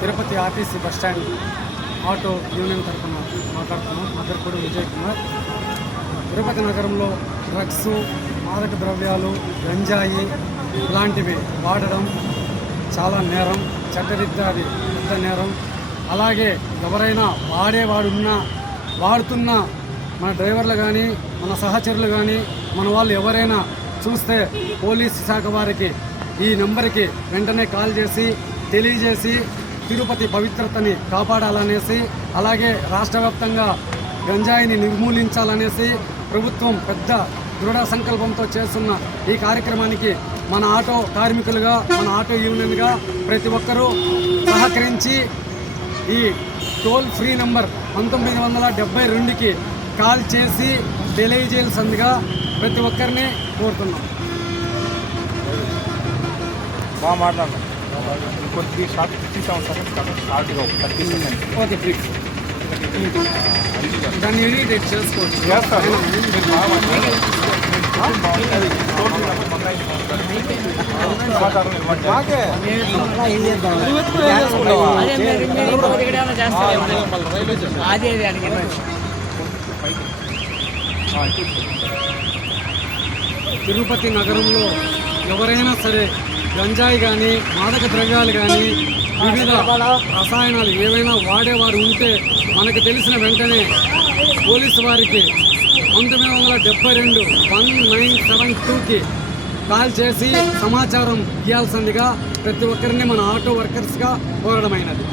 Tirupati RTC bus stand auto union తరఫున మాట్లాడుతున్నాం. మద్దర్పూడి విజయ్ కుమార్. తిరుపతి నగరంలో డ్రగ్స్, మాదక ద్రవ్యాలు, గంజాయి ఇలాంటివి వాడడం చాలా నేరం, చట్టరీత్యా అది పెద్ద నేరం. అలాగే ఎవరైనా వాడుతున్న మన డ్రైవర్లు కానీ, మన సహచరులు కానీ, మన వాళ్ళు ఎవరైనా చూస్తే పోలీసు శాఖ వారికి ఈ నెంబర్కి వెంటనే కాల్ చేసి తెలియజేసి తిరుపతి పవిత్రతని కాపాడాలనేసి, అలాగే రాష్ట్ర వ్యాప్తంగా గంజాయిని నిర్మూలించాలనేసి ప్రభుత్వం పెద్ద దృఢ సంకల్పంతో చేస్తున్న ఈ కార్యక్రమానికి మన ఆటో కార్మికులుగా, మన ఆటో యూనియన్గా ప్రతి ఒక్కరూ సహకరించి ఈ టోల్ ఫ్రీ నంబర్ 1972కి కాల్ చేసి తెలియజేయాల్సిందిగా ప్రతి ఒక్కరిని కోరుతున్నాం. బాగా మాట్లాడదాం. ఇంకొద్ది షార్ట్ 57 సెకండ్స్ షార్ట్గా 30 సెకండ్స్. Okay, please. దాన్ని ఎడిట్ చేసుకోవచ్చు. చేస్తారు. తిరుపతి నగరంలో ఎవరైనా సరే గంజాయి కానీ, మాదక ద్రవ్యాలు కానీ, వివిధ రసాయనాలు ఏవైనా వాడేవారు ఉంటే మనకు తెలిసిన వెంటనే పోలీసు వారికి 1972 1972కి కాల్ చేసి సమాచారం ఇవ్వాల్సిందిగా ప్రతి ఒక్కరిని మన ఆటో వర్కర్స్గా కోరడమైనది.